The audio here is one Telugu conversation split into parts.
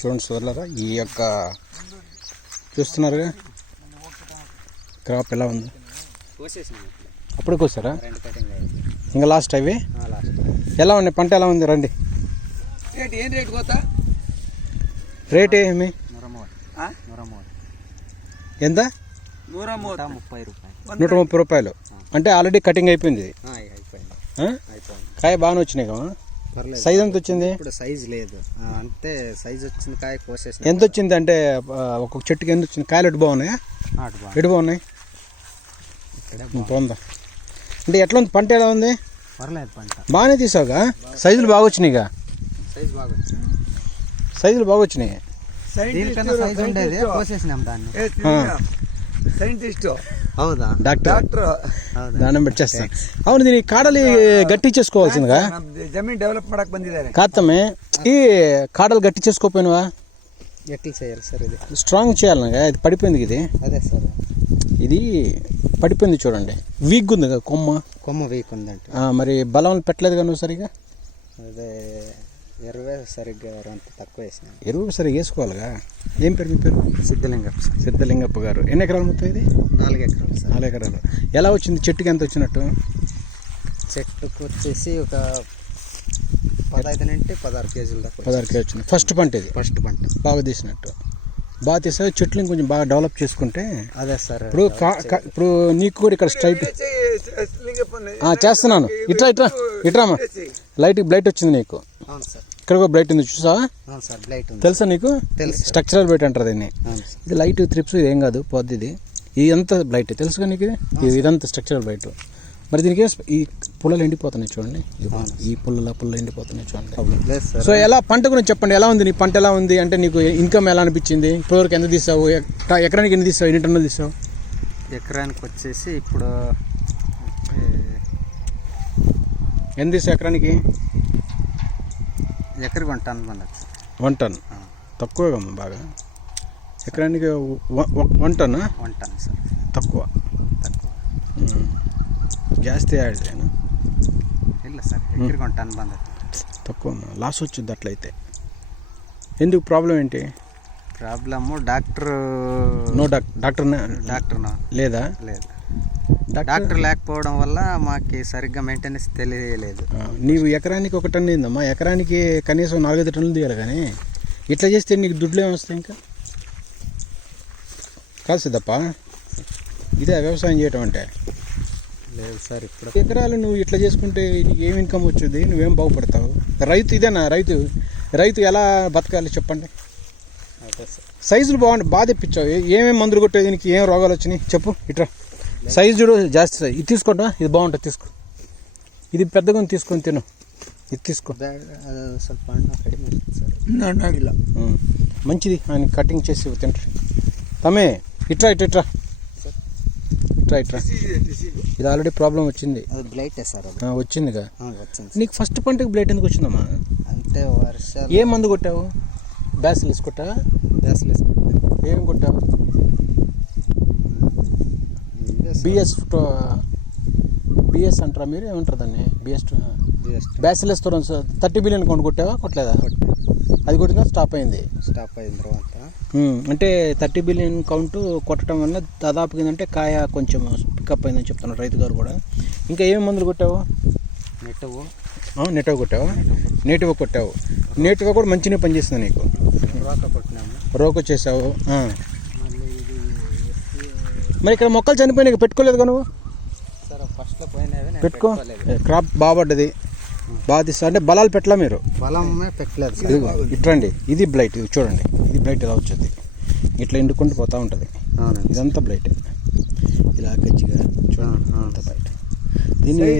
చూడండి సోదరులారా, ఈ యొక్క చూస్తున్నారుగా క్రాప్ ఎలా ఉంది. అప్పుడు కోసారా? ఇంకా లాస్ట్ అవి ఎలా ఉన్నాయి? పంట ఎలా ఉంది? రండి. రేట్ ఏమి? ఎంత? 130 రూపాయలు. అంటే ఆల్రెడీ కటింగ్ అయిపోయింది. కాయ బాగానే వచ్చినాయి కదా. సైజ్ ఎంత వచ్చింది? ఇప్పుడు సైజ్ లేదు, అంటే సైజ్ వచ్చింది కాయ కోసేసి. ఎంత వచ్చింది అంటే ఒక్కొక్క చెట్టుకి ఎంత వచ్చింది? కాయలు ఎటు బాగున్నాయా? ఎటు బాగున్నాయి? బాగుందా? అంటే ఎట్లా ఉంది పంట? ఎలా ఉంది? పర్లేదు, పంట బాగానే తీసావుగా. సైజులు బాగా వచ్చినాయిగా. సైజులు బాగా వచ్చినాయి. సైజ్ ఉండేది, కోసేసినాం దాన్ని. అవునా? డాక్టర్ దానం పెట్టేస్తాను. అవును, దీని కాడలు గట్టి చేసుకోవాల్సిందిగా. జమీన్ డెవలప్ ಮಾಡಕ್ ಬಂದಿದ್ದಾರೆ. కాతమే ఈ కాడలు గట్టి చేసుకోపోయినవా? ఎట్లా చేయాలి సార్? ఇది స్ట్రాంగ్ చేయాలనగా. ఇది పడిపోయింది. ఇది అదే సార్, ఇది పడిపోయింది. చూడండి, వీక్ ఉంది కదా. కొమ్మ వీక్ ఉందంటే మరి బలం పెట్టలేదు కదా నువ్వు సరిగా. అదే ఎరువే సరిగ్గా అంత తక్కువ వేసిన. ఎరువు సరిగ్గా వేసుకోవాలిగా. ఏం పేరు మీ పేరు? సిద్ధలింగప్ప. సిద్ధలింగప్ప గారు. ఎన్ని ఎకరాలు మొత్తం ఇది? 4 ఎకరాలు సార్. 4 ఎకరాలు. ఎలా వచ్చింది? చెట్టుకి ఎంత వచ్చినట్టు? చెట్టుకు వచ్చేసి ఒక 15 నుండి 16 కేజీల దాకా. 16 కేజీ వచ్చింది. ఫస్ట్ పంట ఇది. ఫస్ట్ పంట బాగా తీసినట్టు. బాగా తీసా. చెట్లు కొంచెం బాగా డెవలప్ చేసుకుంటే. అదే సార్. ఇప్పుడు నీకు కూడా ఇక్కడ స్ట్రైట్ చేస్తున్నాను. ఇట్రామా. లైట్ బ్లైట్ వచ్చింది నీకు. ఇక్కడ కూడా బ్లైట్ ఉంది, చూసావా? తెలుసా నీకు? స్ట్రక్చరల్ బ్లైట్ అంటారు దీన్ని. ఇది లైట్ త్రిప్స్ ఏం కాదు, పోద్ది. ఇది ఇదంతా బ్లైట్ తెలుసుగా నీకు. ఇదంతా స్ట్రక్చరల్ బ్లైట్. మరి దీనికి ఈ పుల్లలు ఎండిపోతున్నాయి చూడండి. ఈ పుల్ల ఎండిపోతున్నాయి చూడండి. సో ఎలా పంట గురించి చెప్పండి. ఎలా ఉంది నీ పంట? ఎలా ఉంది అంటే నీకు ఇన్కమ్ ఎలా అనిపించింది? ఇప్పటివరకు ఎంత తీసావు? ఎకరానికి ఎన్ని తీసావు? ఎన్ని టన్నులు తీసావు? ఎకరానికి వచ్చేసి ఇప్పుడు ఎంత తీసావు ఎకరానికి? ఎకరికి 1 టన్ పండచ్చు. 1 టన్ తక్కువగా బాగా. ఎకరానికి 1 టన్. 1 టన్ సార్, తక్కువ. ಜಾಸ್ತಿ ಆಡಿದ್ರೇನು? ಇಲ್ಲ ಸರ್, ఎకరికి 1 టన్ ಬಂದೈತೆ. తక్కువ. లాస్ వచ్చింది అట్లయితే. ఎందుకు? ప్రాబ్లం ఏంటి? ప్రాబ్లము డాక్టర్ లేదా? లేదు. డాక్టర్ లేకపోవడం వల్ల మాకు సరిగ్గా మెయింటెనెన్స్ తెలియలేదు. నీవు ఎకరానికి 1 టన్ ఏందమ్మా? ఎకరానికి కనీసం 4-5 టన్నులు తీయాలి. కానీ ఇట్లా చేస్తే నీకు దుడ్లు ఏమొస్తాయి? ఇంకా కాదు సిద్ధప్ప, ఇదే వ్యవసాయం చేయటం అంటే. లేదు సార్, ఇప్పుడు ఎకరాలు నువ్వు ఇట్లా చేసుకుంటే నీకు ఏం ఇన్కమ్ వచ్చుద్ది? నువ్వేం బాగుపడతావు? రైతు ఇదేనా? రైతు ఎలా బతకాలి చెప్పండి. అదే సార్. సైజులు బాగా తెప్పించావు. ఏమేమి మందులు కొట్టే దీనికి? ఏం రోగాలు వచ్చినాయి చెప్పు. ఇట్లా సైజు చూడు, జాస్తి. ఇది తీసుకోండి, ఇది బాగుంటుంది, తీసుకో. ఇది పెద్దగా తీసుకొని తిను. ఇది తీసుకో. ಸ್ವಲ್ಪ ಹಣ್ಣು ಕಡಿಮೆ ಇರುತ್ತೆ ಸರ್. మంచిది. ఆయన కటింగ్ చేసి తింటారు. తమే ఇట్రా. ఇది ఆల్రెడీ ప్రాబ్లం వచ్చింది. బ్లైట్ సార్, వచ్చిందిగా. వచ్చింది. నీకు ఫస్ట్ పంటకి బ్లైట్ ఎందుకు వచ్చిందమ్మా? అంటే వర్షాలు. ఏ మందు కొట్టావు? బ్యాసిలిస్ కొట్టావా? బ్యాసిలిస్. ఏం కొట్టావు? బిఎస్ అంటారా మీరు? ఏమంటారు దాన్ని? బ్యాసిలస్ తో 30 బిలియన్ కౌంట్ కొట్టావా? కొట్టలేదా? అది కొట్టినా స్టాప్ అయింది తర్వాత. అంటే 30 బిలియన్ కౌంట్ కొట్టడం వల్ల దాదాపు ఏంటంటే కాయ కొంచెం పికప్ అయిందని చెప్తున్నారు రైతు గారు కూడా. ఇంకా ఏమి మందులు కొట్టావు? నెటో కొట్టావా? నేటివ్ కొట్టావు. నేటివ్ కూడా మంచిగా పనిచేస్తుంది నీకు. రోకో చేసావు. మరి ఇక్కడ మొక్కలు చనిపోయినాయి, పెట్టుకోలేదు నువ్వు? పెట్టుకో. క్రాప్ బాగుపడ్డది, బాగా తీస్తా. అంటే బలాలు పెట్టలా మీరు? బలమే పెట్టలేదు. ఇట్రండి, ఇది బ్లైట్. ఇది చూడండి, ఇది బ్లైట్ ఎలా వచ్చింది. ఇట్లా ఎండుకుంటూ పోతూ ఉంటుంది. ఇదంతా బ్లైట్. ఇలా గచ్చిగా చూడండి, అంతా బ్లైట్. దీన్ని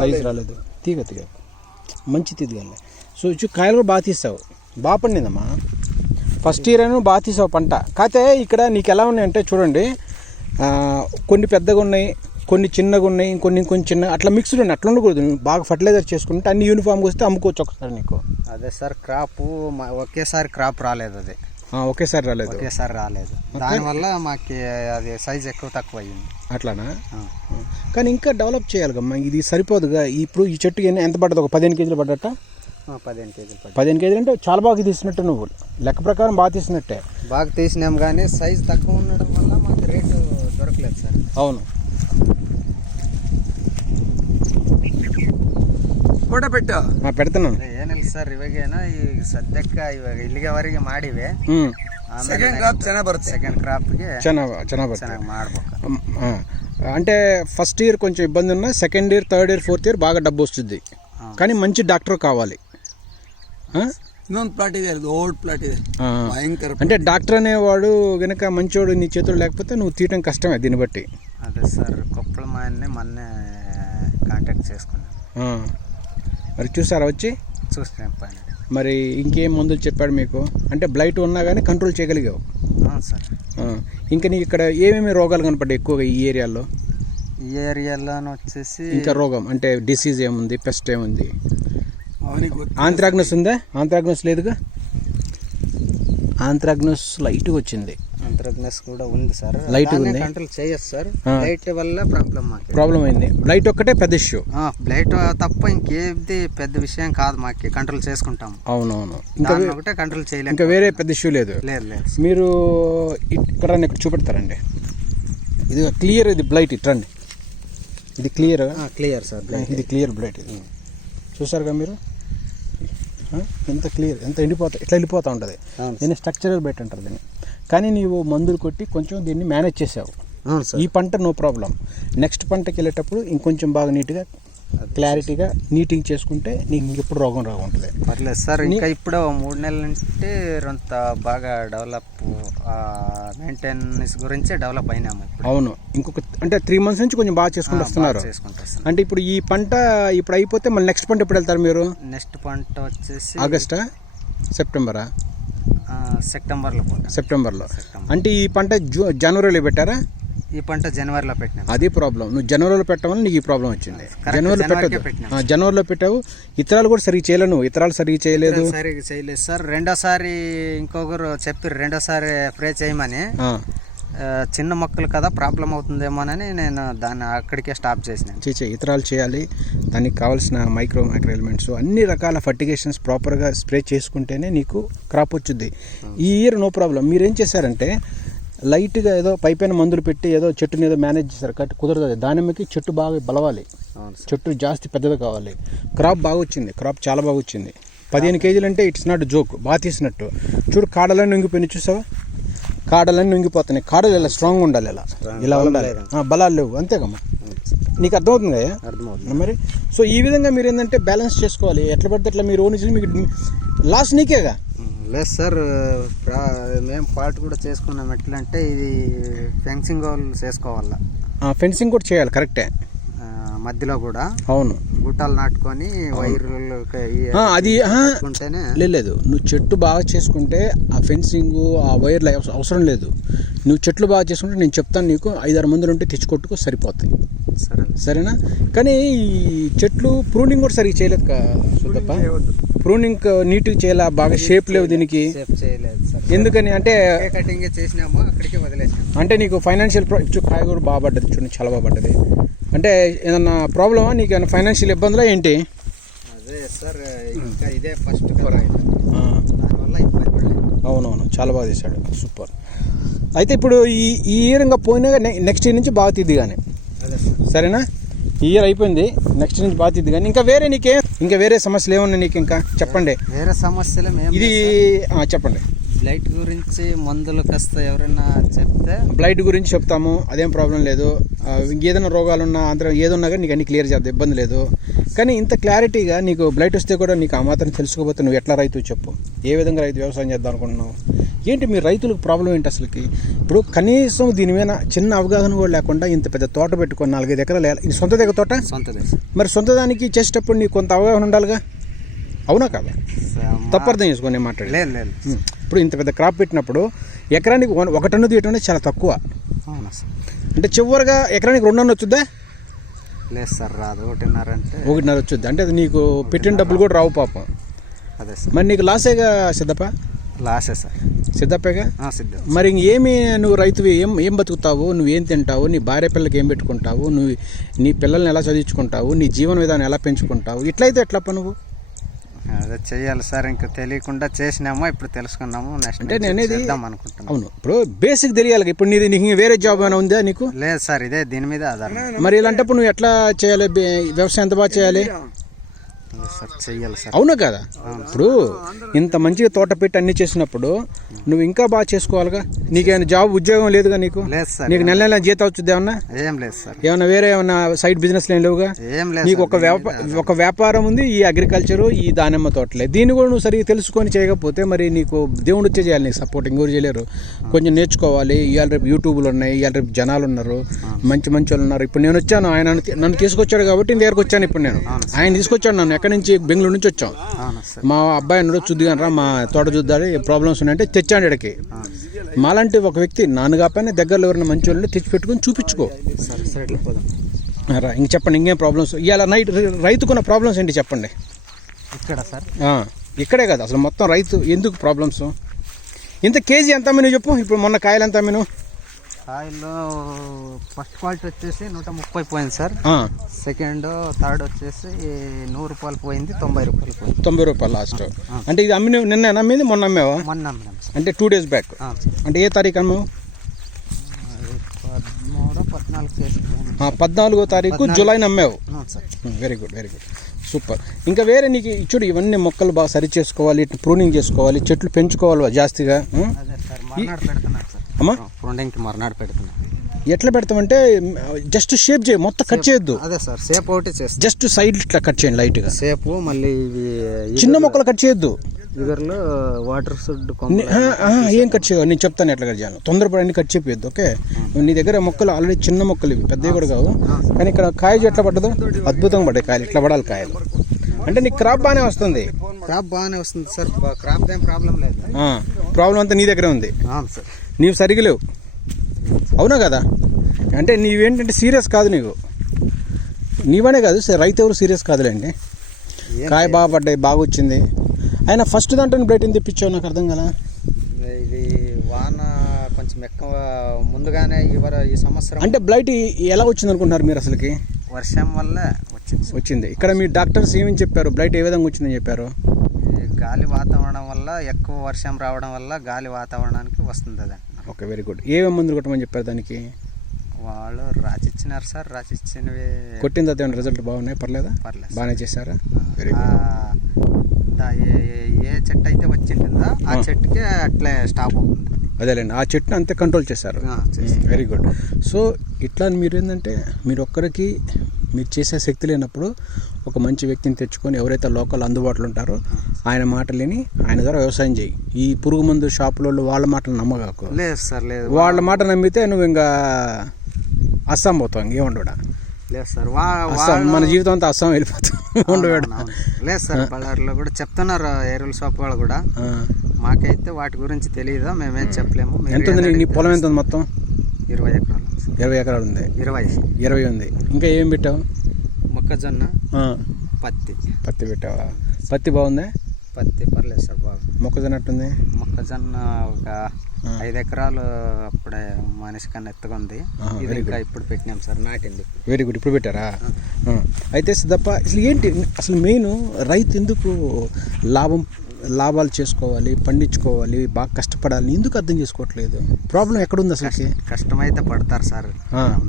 సైజ్ రాలేదు. తీగ మంచి తీగలే. సో కాయలు కూడా బాగా తీస్తావు. బాగా పండిందమ్మా. ఫస్ట్ ఇయర్ అయినా బాగా తీసావు పంట. కాకపోతే ఇక్కడ నీకు ఎలా ఉన్నాయంటే చూడండి, కొన్ని పెద్దగా ఉన్నాయి, కొన్ని చిన్నగా ఉన్నాయి, ఇంకొన్ని చిన్న, అట్లా మిక్స్డ్ ఉన్నాయి. అట్లా ఉండకూడదు. బాగా ఫర్టిలైజర్ చేసుకుంటే అన్ని యూనిఫామ్గా వస్తే అమ్ముకోవచ్చు ఒకసారి నీకు. అదే సార్, ఒకేసారి క్రాప్ రాలేదు. అది ఒకేసారి రాలేదు. దానివల్ల మాకు అది సైజ్ ఎక్కువ తక్కువ అయ్యింది. అట్లానా? కానీ ఇంకా డెవలప్ చేయాలి కమ్మా. ఇది సరిపోదుగా. ఇప్పుడు ఈ చెట్టు ఎంత పడ్డది? ఒక 15 కేజీలు పడ్డట. 15 కేజీలు పడ్డాయి. 15 కేజీలు అంటే చాలా బాగా తీసినట్టు, నువ్వు లెక్క ప్రకారం బాగా తీసినట్టే. బాగా తీసినాం కానీ సైజ్ తక్కువ ఉండడం వల్ల మాకు రేటు దొరకలేదు సార్. అవును. ಫೋಟೋ పెట్టు. పెడుతున్నాను. ಏನಿಲ್ಲ ಸರ್, ಇವಾಗೇನೋ ಈ ಸದ್ಯಕ್ಕೆ ಇವಾಗ ಇಲ್ಲಿಗೆವರೆಗೆ ಮಾಡಿವೆ. ಸೆಕೆಂಡ್ ಕ್ರಾಪ್ ಚೆನ್ನಾಗಿ ಬರುತ್ತೆ. ಸೆಕೆಂಡ್ ಕ್ರಾಪ್ಗೆ ಚೆನ್ನಾಗಿ ಮಾಡ್ಬೇಕು. అంటే ఫస్ట్ ఇయర్ కొంచెం ఇబ్బంది ఉన్నా second year, third year, fourth year బాగా డబ్బు వస్తుంది. కానీ మంచి డాక్టర్ కావాలి. ಇನ್ನೊಂದು ಪ್ಲಾಟ್ ಇದೆ, ಅದು ಓಲ್ಡ್ ಪ್ಲಾಟ್ ಇದೆ, ಭಯಂಕರ. అంటే డాక్టర్ అనేవాడు గనక మంచోడు నీ చేతులు లేకపోతే నువ్వు తీయటం కష్టమే దీన్ని బట్టి. అదే సార్, కొప్పల మాయన్ని మొన్నే కాంటాక్ట్ చేసుకున్నాను. మరి చూసారా వచ్చి? చూస్తున్నాం పైన. మరి ఇంకేం మందులు చెప్పాడు మీకు? అంటే బ్లైట్ ఉన్నా కానీ కంట్రోల్ చేయగలిగావు. సార్. ఇంకా నీకు ఇక్కడ ఏమేమి రోగాలు కనపడ్డాయి ఎక్కువగా ఈ ఏరియాలో? ఈ ఏరియాలో వచ్చేసి ఇంకా రోగం అంటే డిసీజ్ ఏముంది, పెస్ట్ ఏముంది? ఆంథ్రాగ్నస్ ఉందా? ఆంథ్రాగ్నస్ లేదుగా? ఆంథ్రాగ్నస్ లైట్గా వచ్చింది. ఆంథ్రాగ్నస్ కూడా ఉంది సార్, లైట్ ఉంది. కంట్రోల్ చేయొచ్చు సార్. బ్లైట్ వల్ల ప్రాబ్లం అయింది. బ్లైట్ ఒక్కటే పెద్ద ఇష్యూ. బ్లైట్ తప్ప ఇంకేది పెద్ద విషయం కాదు, మాకు కంట్రోల్ చేసుకుంటాం. అవునవును. ఒకటే కంట్రోల్ చేయలేము, ఇంకా వేరే పెద్ద ఇష్యూ లేదు. లేదు. మీరు ఇక్కడ చూపెడతారండి. ఇది క్లియర్, ఇది బ్లైట్ ఇట్రండి. ఇది క్లియర్ సార్. ఇది క్లియర్ బ్లైట్. ఇది చూసారుగా మీరు, ఎంత క్లియర్, ఎంత ఇట్లా వెళ్ళిపోతూ ఉంటుంది. దీన్ని స్ట్రక్చరల్ బ్లైట్ అంటారు దీన్ని. కానీ నీవు మందులు కొట్టి కొంచెం దీన్ని మేనేజ్ చేసావు. ఈ పంట నో ప్రాబ్లం. నెక్స్ట్ పంటకి వెళ్ళేటప్పుడు ఇంకొంచెం బాగా నీట్గా క్లారిటీగా నీటింగ్ చేసుకుంటే నీకు ఇంకెప్పుడు రోగం ఉంటుంది. పర్లేదు సార్. ఇంకా ఇప్పుడు 3 నెలల నుంచి కొంత బాగా డెవలప్, మెయింటెనెన్స్ గురించి డెవలప్ అయినాము. అవును. ఇంకొక అంటే 3 months నుంచి కొంచెం బాగా చేసుకుంటూ వస్తున్నారు. అంటే ఇప్పుడు ఈ పంట ఇప్పుడు అయిపోతే మళ్ళీ నెక్స్ట్ పంట ఎప్పుడు వెళ్తారు మీరు? నెక్స్ట్ పంట వచ్చేసి ఆగస్టా, సెప్టెంబరా? సెప్టెంబర్లో. అంటే ఈ పంట జనవరిలో పెట్టారా? ఈ పంట జనవరిలో పెట్టినా. అది ప్రాబ్లం. నువ్వు జనవరిలో పెట్టడం వల్ల నీకు ఈ ప్రాబ్లం వచ్చింది. జనవరిలో పెట్టదు. జనవరిలో పెట్టావు. ఇతరాలు కూడా సరిగ్గా చేయలేదు. నువ్వు ఇతరాలు సరిగ్గా చేయలేదు సార్. రెండోసారి ఇంకొకరు చెప్పారు, రెండోసారి స్ప్రే చేయమని. చిన్న మొక్కలు కదా, ప్రాబ్లం అవుతుందేమోనని నేను దాన్ని అక్కడికే స్టాప్ చేసినాను. ఇతరాలు చేయాలి. దానికి కావాల్సిన మైక్రో ఎలిమెంట్స్, అన్ని రకాల ఫర్టిగేషన్స్ ప్రాపర్గా స్ప్రే చేసుకుంటేనే నీకు క్రాప్ వచ్చుద్ది. ఈ ఇయర్ నో ప్రాబ్లం. మీరేం చేశారంటే లైట్గా ఏదో పైపైన మందులు పెట్టి ఏదో చెట్టుని ఏదో మేనేజ్ చేశారు. కాబట్టి కుదరదు. దానిమ్మకి చెట్టు బాగా బలవాలి, చెట్టు జాస్తి పెద్దది కావాలి. క్రాప్ బాగా వచ్చింది. క్రాప్ చాలా బాగా వచ్చింది. 15 కేజీలు అంటే ఇట్స్ నాట్ జోక్. బాగా తీసినట్టు. చూడు, కాడలన్నీ ఉంగిపోయినాయి. చూసావా? కాడలన్నీ ఉంగిపోతున్నాయి. కాడలు ఇలా స్ట్రాంగ్ ఉండాలి, ఇలా ఉండాలి. బలాలు లేవు. అంతేకమ్మా. నీకు అర్థమవుతుంది కదా? అర్థమవుతుంది మరి. సో ఈ విధంగా మీరు ఏంటంటే బ్యాలెన్స్ చేసుకోవాలి. ఎట్లా పడితే అట్లా మీరు ఓన్ మీకు లాస్ నీకేగా. లేదు సార్, మేము పార్ట్ కూడా చేసుకున్నాం. ఎట్లా అంటే ఇది ఫెన్సింగ్ చేసుకోవాలా. ఫెన్సింగ్ కూడా చేయాలి, కరెక్టే. మధ్యలో కూడా అవును బుట్టాలు నాటుకొని వైర్లు అది లేదు. నువ్వు చెట్టు బాగా చేసుకుంటే ఆ ఫెన్సింగ్, ఆ వైర్లు అవసరం లేదు. నువ్వు చెట్లు బాగా చేసుకుంటే నేను చెప్తాను నీకు, 5-6 మందులు ఉంటే తెచ్చుకొట్టుకో, సరిపోతాయి. సరేనా? కానీ ఈ చెట్లు ప్రూనింగ్ కూడా సరిగ్గా చేయలేదు సుద్దప్ప. ప్రూనింగ్ నీట్గా చేయాలి, బాగా షేప్ లేవు దీనికి. ఎందుకని అంటే కటింగ్ చేసినాము, అక్కడికి వదిలేసాము. అంటే నీకు ఫైనాన్షియల్ కాయ కూడా బాగా పడ్డది. చూడండి, చాలా బాగా పడ్డది. అంటే ఏదన్నా ప్రాబ్లమా నీకు? ఏమైనా ఫైనాన్షియల్ ఇబ్బందులా ఏంటి? అదే సార్, ఇంకా ఇదే ఫస్ట్ దానివల్ల ఇబ్బంది పడలేదు. అవునవును, చాలా బాగా తీశాడు. సూపర్. అయితే ఇప్పుడు ఈ ఇయర్ ఇంకా పోయినా నెక్స్ట్ ఇయర్ నుంచి బాగా తిద్ది కానీ. సరేనా? ఈ ఇయర్ అయిపోయింది, నెక్స్ట్ నుంచి బాగా తిద్ది కానీ. ఇంకా వేరే నీకే ఇంకా వేరే సమస్యలు ఏమన్నా నీకు? ఇంకా చెప్పండి. వేరే సమస్యలు ఇది చెప్పండి. బ్లైట్ గురించి మందులు కాస్త ఎవరైనా చెప్తే. బ్లైట్ గురించి చెప్తాము, అదేం ప్రాబ్లం లేదు. ఇంకేదైనా రోగాలున్నా ఏదున్నా కానీ నీకు అన్ని క్లియర్ చేద్దాం, ఇబ్బంది లేదు. కానీ ఇంత క్లారిటీగా నీకు బ్లైట్ వస్తే కూడా నీకు ఆ మాత్రం తెలుసుకోకపోతే నువ్వు ఎట్లా రైతు చెప్పు? ఏ విధంగా రైతు వ్యవసాయం చేద్దాం అనుకుంటున్నావు? ఏంటి మీ రైతులకు ప్రాబ్లం ఏంటి అసలుకి? ఇప్పుడు కనీసం దీని మీద చిన్న అవగాహన కూడా లేకుండా ఇంత పెద్ద తోట పెట్టుకొని 4-5 ఎకరాలు. ఇది సొంత దగ్గర తోట? మరి సొంత దానికి చేసేటప్పుడు నీకు కొంత అవగాహన ఉండాలిగా, అవునా కదా? తప్పర్థం చేసుకొని మాట్లాడలేదు. ఇప్పుడు ఇంత పెద్ద క్రాప్ పెట్టినప్పుడు ఎకరానికి 1 టన్ను తీయటం అనేది చాలా తక్కువ. అంటే చివరిగా ఎకరానికి 2 టన్ను వచ్చుద్దా? లేదు సార్, రాదు. 1.5 అంటే 1.5 వచ్చుద్ది. అంటే అది నీకు పెట్టిన డబ్బులు కూడా రావు పాపం. అదే సార్. మరి నీకు లాసేగా సిద్ధప్ప? లాసే సార్. సిద్ధప్పేగా? సిద్ధ. మరి ఇంకేమి నువ్వు రైతువి ఏం బతుకుతావు? నువ్వేం తింటావు? నీ భార్య పిల్లలకి ఏం పెట్టుకుంటావు? నీ పిల్లల్ని ఎలా చదివించుకుంటావు? నీ జీవన విధానం ఎలా పెంచుకుంటావు? ఇట్లయితే ఎట్లప్ప నువ్వు? అదే చెయ్యాలి సార్, ఇంకా తెలియకుండా చేసినామో ఇప్పుడు తెలుసుకున్నాము. నెక్స్ట్ అంటే నేనేది చేద్దాం అనుకుంటున్నాను. అవును, ఇప్పుడు బేసిక్ తెలియాలి. ఇప్పుడు నీకు వేరే జాబ్ ఏమైనా ఉందా నీకు? లేదు సార్, ఇదే దీని మీద ఆధారం. మరి ఇలాంటప్పుడు నువ్వు ఎట్లా చేయాలి? వ్యవసాయం ఎంత బాగా చేయాలి సార్, చెయ్యాలి సార్. అవునా కదా? ఇప్పుడు ఇంత మంచిగా తోట పెట్టి అన్ని చేసినప్పుడు నువ్వు ఇంకా బాగా చేసుకోవాలిగా. నీకేమైనా జాబ్ ఉద్యోగం లేదుగా నీకు? లేదు సార్. నీకు నెల నెల జీతం వచ్చింది ఏమన్నా? ఏం లేదు సార్. ఏమన్నా వేరే ఏమన్నా సైడ్ బిజినెస్ ఏం లేవుగా? ఏం లేదు. నీకు ఒక వ్యాపారం ఉంది, ఈ అగ్రికల్చరు, ఈ దానిమ్మ తోటలే. దీన్ని కూడా నువ్వు సరిగ్గా తెలుసుకొని చేయకపోతే మరి నీకు దేవుడు వచ్చే చేయాలి నీకు సపోర్ట్, ఇంకోరు చేయలేరు. కొంచెం నేర్చుకోవాలి. ఇవాళ రేపు యూట్యూబ్లు ఉన్నాయి, ఇవాళ రేపు జనాలు ఉన్నారు, మంచి మంచి వాళ్ళు ఉన్నారు. ఇప్పుడు నేను వచ్చాను, ఆయన నన్ను తీసుకొచ్చాడు కాబట్టి నేను దగ్గరకు వచ్చాను. ఇప్పుడు నేను ఆయన తీసుకొచ్చాడు నన్ను, ఎక్కడి నుంచి? బెంగళూరు నుంచి వచ్చాం. మా అబ్బాయి అన్నాడు చూద్దాం రా, మా తోట చూద్దాడు, ప్రాబ్లమ్స్ ఉన్నాయంటే తెచ్చాడు ఇక్కడికి. మాలాంటి ఒక వ్యక్తి నాన్నగా పైన దగ్గరలో ఎవరైనా మంచి వాళ్ళు తెచ్చి పెట్టుకొని చూపించుకో. ఇంక చెప్పండి, ఇంకేం ప్రాబ్లమ్స్ ఇవాళ నైట్ రైతుకున్న ప్రాబ్లమ్స్ ఏంటి చెప్పండి. ఇక్కడ సార్ ఇక్కడే కదా అసలు మొత్తం రైతు ఎందుకు ప్రాబ్లమ్స్. ఇంత కేజీ ఎంత అమ్మిను చెప్పు. ఇప్పుడు మొన్న కాయలు ఎంత అమ్మిను? కాయలు ఫస్ట్ క్వాలిటీ వచ్చేసి 130 పోయింది సార్. సెకండ్ థర్డ్ వచ్చేసి 100 రూపాయలు పోయింది, 90 రూపాయలు పోయింది. 90 రూపాయలు లాస్ట్. అంటే ఇది అమ్మిన నిన్న అమ్మింది, మొన్న అమ్మావా? మొన్న అమ్మినాం సార్. అంటే 2 days బ్యాక్. అంటే ఏ తారీఖు అమ్మావు? 14వ తారీఖు జూలైని అమ్మావు. Very good, very good, super. ఇంకా వేరే నీకు చూడు, ఇవన్నీ మొక్కలు బాగా సరి చేసుకోవాలి, ప్రూనింగ్ చేసుకోవాలి, చెట్లు పెంచుకోవాలి జాస్తిగా. అమ్మా ప్రూనింగ్కి మర్నాడు పెడుతున్నా. ఎట్లా పెడతామంటే జస్ట్ షేప్ చేయి, మొత్తం కట్ చేయొద్దు. అదే సార్, షేప్ ఒకటి చేస్తాం. జస్ట్ సైడ్ ఇట్లా కట్ చేయండి లైట్గా. షేప్ మళ్ళీ చిన్న మొక్కలు కట్ చేయొద్దు. ఇగర్లో వాటర్ సుడ్ ఏం కట్ చేయవు, నేను చెప్తాను ఎట్లా కట్ చేయాలి. తొందరపడి అన్ని కట్ చేయొద్దు. ఓకే, నీ దగ్గర మొక్కలు ఆల్రెడీ చిన్న మొక్కలు, ఇవి పెద్దవి కూడా కావు. కానీ ఇక్కడ కాయ ఎట్లా పడ్డదు, అద్భుతంగా పడ్డాయి కాయలు. ఇట్లా పడాలి కాయలు. అంటే నీకు క్రాప్ బాగానే వస్తుంది. క్రాప్ బాగానే వస్తుంది సార్, క్రాప్ ఏం ప్రాబ్లం లేదు. ప్రాబ్లం అంతా నీ దగ్గర ఉంది. సార్, నీవు సరిగా లేవు. అవునా కదా? అంటే నీవేంటంటే సీరియస్ కాదు నీకు. నీవనే కాదు రైతు ఎవరు సీరియస్ కాదులేండి. కాయ బాగా పడ్డాయి, బాగా వచ్చింది. ఆయన ఫస్ట్ దాంట్లో బ్లైట్ ఎందుకు తెప్పించావు నాకు అర్థం కదా. ఇది వాన కొంచెం ఎక్కువ ముందుగానే ఈ సంవత్సరం. అంటే బ్లైట్ ఎలా వచ్చింది అనుకుంటున్నారు మీరు? అసలుకి వర్షం వల్ల వచ్చింది. ఇక్కడ మీ డాక్టర్స్ ఏమని చెప్పారు? బ్లైట్ ఏ విధంగా వచ్చిందని చెప్పారు? గాలి వాతావరణం వల్ల, ఎక్కువ వర్షం రావడం వల్ల గాలి వాతావరణానికి వస్తుంది అది. Okay, very good. ఏమేమి మందులు కొట్టమని చెప్పారు దానికి? వాళ్ళు రాసిచ్చినారు సార్, రాసిచ్చినవి కొట్టిన తర్వాత ఏమైనా రిజల్ట్ బాగున్నాయి? పర్లేదా? పర్లేదు, బాగానే చేశారా? Very good. ఏ చెట్టు అయితే వచ్చింటుందో ఆ చెట్టుకే అట్లే స్టాప్ అవుతుంది. అదేలేండి, ఆ చెట్టుని అంతే కంట్రోల్ చేశారు. Very good. సో ఇట్లా మీరు ఏంటంటే మీరు ఒక్కరికి మీరు చేసే శక్తి లేనప్పుడు ఒక మంచి వ్యక్తిని తెచ్చుకొని, ఎవరైతే లోకల్ అందుబాటులో ఉంటారో ఆయన మాటలు విని ఆయన ద్వారా వ్యవసాయం చేయి. ఈ పురుగు మందు షాపులలో వాళ్ళ మాటలు నమ్మగాకు. లేదు సార్, లేదు. వాళ్ళ మాట నమ్మితే నువ్వు ఇంకా అస్సాం పోతావు. ఇంకేముండడా? లేదు సార్, మన జీవితం అంతా అస్సాం వెళ్ళిపోతాం. ఉండవేడు. లేదు సార్, బళ్ళారిలో కూడా చెప్తున్నారు ఎరువుల షాప్ వాళ్ళు కూడా. మాకైతే వాటి గురించి తెలియదు, మేమేం చెప్పలేము. ఎంత ఉంది నీ పొలం? ఎంత ఉంది మొత్తం? 20 ఎకరాలు. 20 ఎకరాలు ఉంది. 20 ఉంది. ఇంకా ఏం పెట్టావు? మొక్కజొన్న, పత్తి పెట్టావా? పత్తి బాగుందా? పత్తి పర్లేదు సార్, బాగుంది. మొక్కజొన్న ఎట్టుంది? మొక్కజొన్న ఒక 5 ఎకరాలు అప్పుడే మనిషి కన్నా ఎత్తుగా ఉంది. ఇది ఇంకా ఇప్పుడు పెట్టినాం సార్, నాటింది. వెరీ గుడ్, ఇప్పుడు పెట్టారా? అయితే సిద్ధప్ప, అసలు ఏంటి అసలు మెయిన్ రైతు ఎందుకు లాభాలు చేసుకోవాలి, పండించుకోవాలి, బాగా కష్టపడాలి, ఎందుకు అర్థం చేసుకోవట్లేదు? ప్రాబ్లం ఎక్కడుంది అసలు? కష్టమైతే పడతారు సార్,